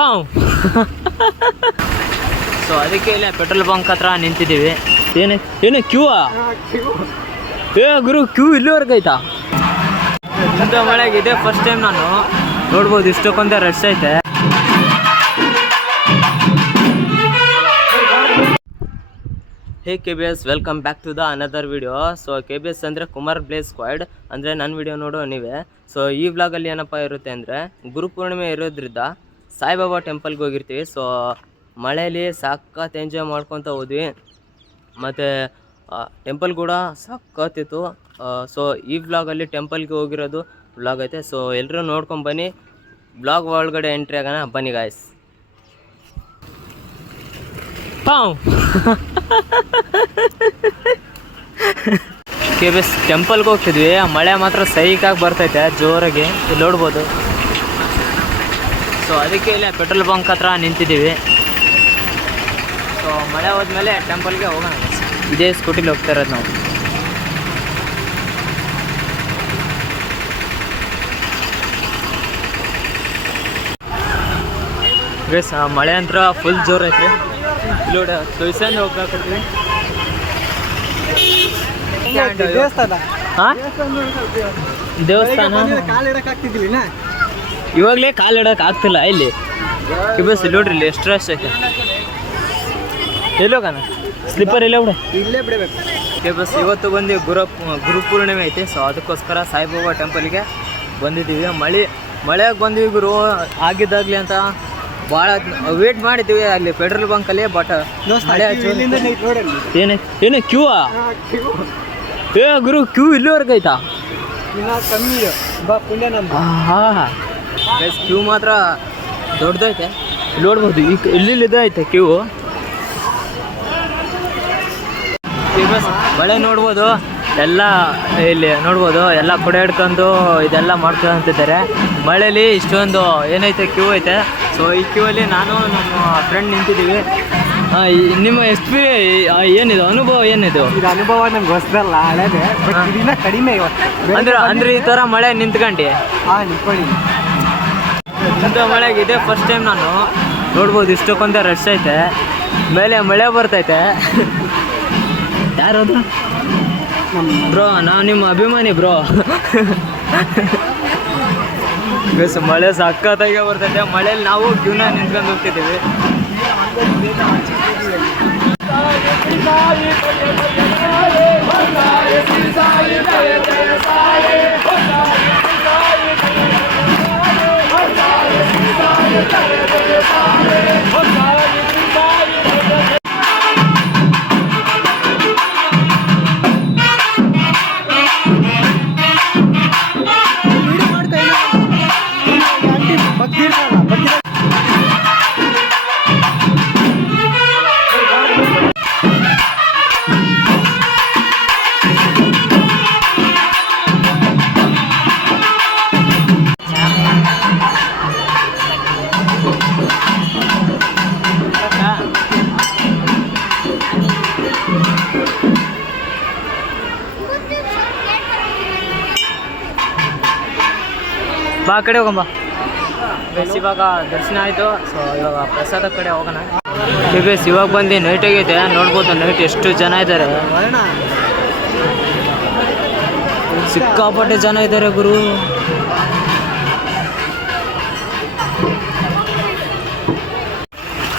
Pav so ಅದಕ್ಕೆ ಇಲ್ಲೇ petrol bunk ಹತ್ರ ನಿಂತಿದ್ದೀವಿ. ಏನೇ ಕ್ಯೂವಾ? ಏ ಗುರು, ಕ್ಯೂ ಇಲ್ಲಿವರೆಗೆ ಐತಾ? ಇಂಥ ಮಳೆಗೆ ಇದೆ ಫಸ್ಟ್ ಟೈಮ್ ನಾನು ನೋಡ್ಬೋದು, ಇಷ್ಟಕ್ಕೊಂದೇ ರಶ್ ಐತೆ. ಹೇ KBS, welcome back to the another video. So KBS ಅಂದರೆ ಕುಮಾರ್ ಬ್ಲೇಸ್ ಸ್ಕ್ವಾಡ್, ಅಂದರೆ ನನ್ನ ವಿಡಿಯೋ ನೋಡೋ ನೀವೇ. ಸೊ ಈ ವ್ಲಾಗಲ್ಲಿ ಏನಪ್ಪ ಇರುತ್ತೆ ಅಂದರೆ, ಗುರುಪೂರ್ಣಿಮೆ ಇರೋದ್ರಿಂದ ಸಾಯಿಬಾಬಾ ಟೆಂಪಲ್ಗೆ ಹೋಗಿರ್ತೀವಿ. ಸೊ ಮಳೆಯಲ್ಲಿ ಸಖತ್ ಎಂಜಾಯ್ ಮಾಡ್ಕೊತ ಹೋದ್ವಿ, ಮತ್ತು ಟೆಂಪಲ್ ಕೂಡ ಸಖತ್ತಿತ್ತು. ಸೊ ಈ ವ್ಲಾಗಲ್ಲಿ ಟೆಂಪಲ್ಗೆ ಹೋಗಿರೋದು ವ್ಲಾಗ್ ಐತೆ. ಸೊ ಎಲ್ಲರೂ ನೋಡ್ಕೊಂಡು ಬನ್ನಿ. ವ್ಲಾಗ್ ಒಳಗಡೆ ಎಂಟ್ರಿ ಆಗೋಣ ಬನ್ನಿ ಗಾಯ್ಸ್. ಪಾವ್ KBS ಟೆಂಪಲ್ಗೆ ಹೋಗ್ತಿದ್ವಿ. ಮಳೆ ಮಾತ್ರ ಸೈಕಾಗಿ ಬರ್ತೈತೆ ಜೋರಾಗಿ, ಇಲ್ಲಿ ನೋಡ್ಬೋದು. ಸೊ ಅದಕ್ಕೆ ಇಲ್ಲೇ ಪೆಟ್ರೋಲ್ ಬಂಕ್ ಹತ್ರ ನಿಂತಿದ್ದೀವಿ. ಸೊ ಮಳೆ ಹೋದ್ಮೇಲೆ ಟೆಂಪಲ್ಗೆ ಹೋಗೋಣ. ಇದೇ ಸ್ಕೂಟಿಲಿ ಹೋಗ್ತಾ ಇರೋದು ನಾವು. ಗೈಸ್ ಮಳೆ ಅಂತ ಫುಲ್ ಜೋರು ಐತೆ. ಇಲ್ಲಿ ಸುಯ್ಸಂದ್ ಹೋಗ್ಬೇಕಿರ್ತೀವಿ. ದೇವಸ್ಥಾನ ಇವಾಗಲೇ ಕಾಲು ಇಡೋಕೆ ಆಗ್ತಿಲ್ಲ ಇಲ್ಲಿ. KBS ಇಲ್ಲಿ ನೋಡ್ರಿ, ಇಲ್ಲಿ ಎಷ್ಟು ರಶ್ ಐತೆ. ಎಲ್ಲೋಗಣ ಸ್ಲಿಪ್ಪರ್ ಇಲ್ಲ ಬಿಡ, ಇಲ್ಲೇ ಬಿಡಬೇಕು. KBS ಇವತ್ತು ಬಂದು ಗುರುಪೂರ್ಣಿಮೆ ಐತೆ. ಸೊ ಅದಕ್ಕೋಸ್ಕರ ಸಾಯಿಬಾಬಾ ಟೆಂಪಲ್ಗೆ ಬಂದಿದ್ದೀವಿ. ಮಳೆಗೆ ಬಂದಿವಿ ಗುರು, ಆಗಿದ್ದಾಗಲಿ ಅಂತ ಭಾಳ ವೇಟ್ ಮಾಡಿದ್ದೀವಿ ಅಲ್ಲಿ ಪೆಟ್ರೋಲ್ ಬಂಕಲ್ಲಿ. ಬಟ್ ಏನೇ ಕ್ಯೂವಾ? ಏ ಗುರು, ಕ್ಯೂ ಇಲ್ಲಿವರೆಗೆ ಐತಾ? ಹಾಂ, ಕ್ಯೂ ಮಾತ್ರ ದೊಡ್ಡದೈತೆ. ನೋಡ್ಬೋದು, ಇಲ್ಲಿದೆ ಐತೆ ಕ್ಯೂ. ಮಳೆ ನೋಡ್ಬೋದು, ಎಲ್ಲ ಇಲ್ಲಿ ನೋಡ್ಬೋದು, ಎಲ್ಲ ಕೊಡೆ ಹಿಡ್ಕೊಂಡು ಇದೆಲ್ಲ ಮಾಡ್ಕೊಂತಿದ್ದಾರೆ. ಮಳೇಲಿ ಇಷ್ಟೊಂದು ಏನೈತೆ ಕ್ಯೂ ಐತೆ. ಸೊ ಈ ಕ್ಯೂ ಅಲ್ಲಿ ನಾನು ನಮ್ಮ ಫ್ರೆಂಡ್ ನಿಂತಿದ್ದೀವಿ. ನಿಮ್ಮ ಏನಿದು ಅನುಭವ? ಏನಿದು ಇದು ಅನುಭವ ನಮ್ಗೆ ಹೊಸದಲ್ಲ, ಹಳೇದೆ. ಇದನ್ನ ಕಡಿಮೆ ಅಂದ್ರೆ ಈ ಥರ ಮಳೆ ನಿಂತ್ಕೊಂಡು ನಿಂತ್ಕೊಳ್ಳಿ. ಇಂಥ ಮಳೆಗೆ ಇದೆ ಫಸ್ಟ್ ಟೈಮ್ ನಾನು ನೋಡ್ಬೋದು, ಇಷ್ಟಕ್ಕೊಂದೇ ರಶ್ ಐತೆ. ಮೇಲೆ ಮಳೆ ಬರ್ತೈತೆ. ಯಾರದು ಬ್ರೋ? ನಾವು ನಿಮ್ಮ ಅಭಿಮಾನಿ ಬ್ರೋ. ಬೇಸ್ ಮಳೆ ಸಖತ್ತಾಗೆ ಬರ್ತೈತೆ. ಮಳೇಲಿ ನಾವು ಕ್ಯೂನ ನಿಂತ್ಕೊಂಡು ಹೋಗ್ತಿದ್ದೀವಿ. ಬಾ ಕಡೆ ಹೋಗಂಬ. ಬೇಸ್ ಇವಾಗ ದರ್ಶನ ಆಯಿತು. ಸೊ ಇವಾಗ ಪ್ರಸಾದ ಕಡೆ ಹೋಗೋಣ. KBS ಇವಾಗ ಬಂದು ನೈಟ್ ಆಗೈತೆ, ನೋಡ್ಬೋದು ನೈಟ್ ಎಷ್ಟು ಜನ ಇದ್ದಾರೆ. ಸಿಕ್ಕಾಪಟ್ಟೆ ಜನ ಇದ್ದಾರೆ ಗುರು.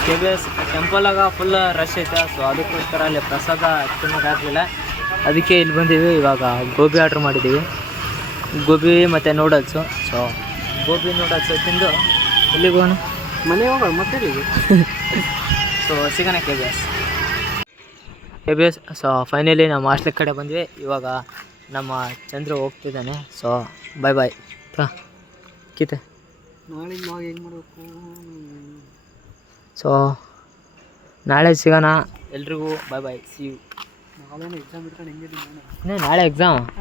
KBS ಟೆಂಪಲಾಗ ಫುಲ್ ರಶ್ ಐತೆ. ಸೊ ಅದಕ್ಕೋಸ್ಕರ ಅಲ್ಲಿ ಪ್ರಸಾದ ತಿನ್ನೋದಾಗಲಿಲ್ಲ, ಅದಕ್ಕೆ ಇಲ್ಲಿ ಬಂದೀವಿ. ಇವಾಗ ಗೋಬಿ ಆರ್ಡ್ರ್ ಮಾಡಿದ್ದೀವಿ, ಗೋಬಿ ಮತ್ತು ನೂಡಲ್ಸು. ಸೊ ಗೋಬಿ ನೂಡಲ್ಸು ತಿಂದು ಎಲ್ಲಿಗೆ ಹೋಗೋಣ? ಮನೆ ಹೋಗೋಣ ಮತ್ತೆ. ಸೊ ಸಿಗೋಣ KBS. ಸೊ ಫೈನಲಿ ನಮ್ಮ ಹಾಸ್ಟೆಲ್ ಕಡೆ ಬಂದ್ವಿ. ಇವಾಗ ನಮ್ಮ ಚಂದ್ರು ಹೋಗ್ತಿದ್ದಾನೆ. ಸೊ ಬಾಯ್ ಬಾಯ್ ಕೀತೆ. ನಾಳೆ ಏನು ಮಾಡಬೇಕು? ಸೊ ನಾಳೆ ಸಿಗೋಣ ಎಲ್ರಿಗೂ. ಬಾಯ್ ಬಾಯ್, ಸಿ ಯು. ನಾಳೆ ಎಕ್ಸಾಮ್ ಇಟ್ಕೊಂಡು ಹೆಂಗೆ? ನಾಳೆ ಎಕ್ಸಾಮ್.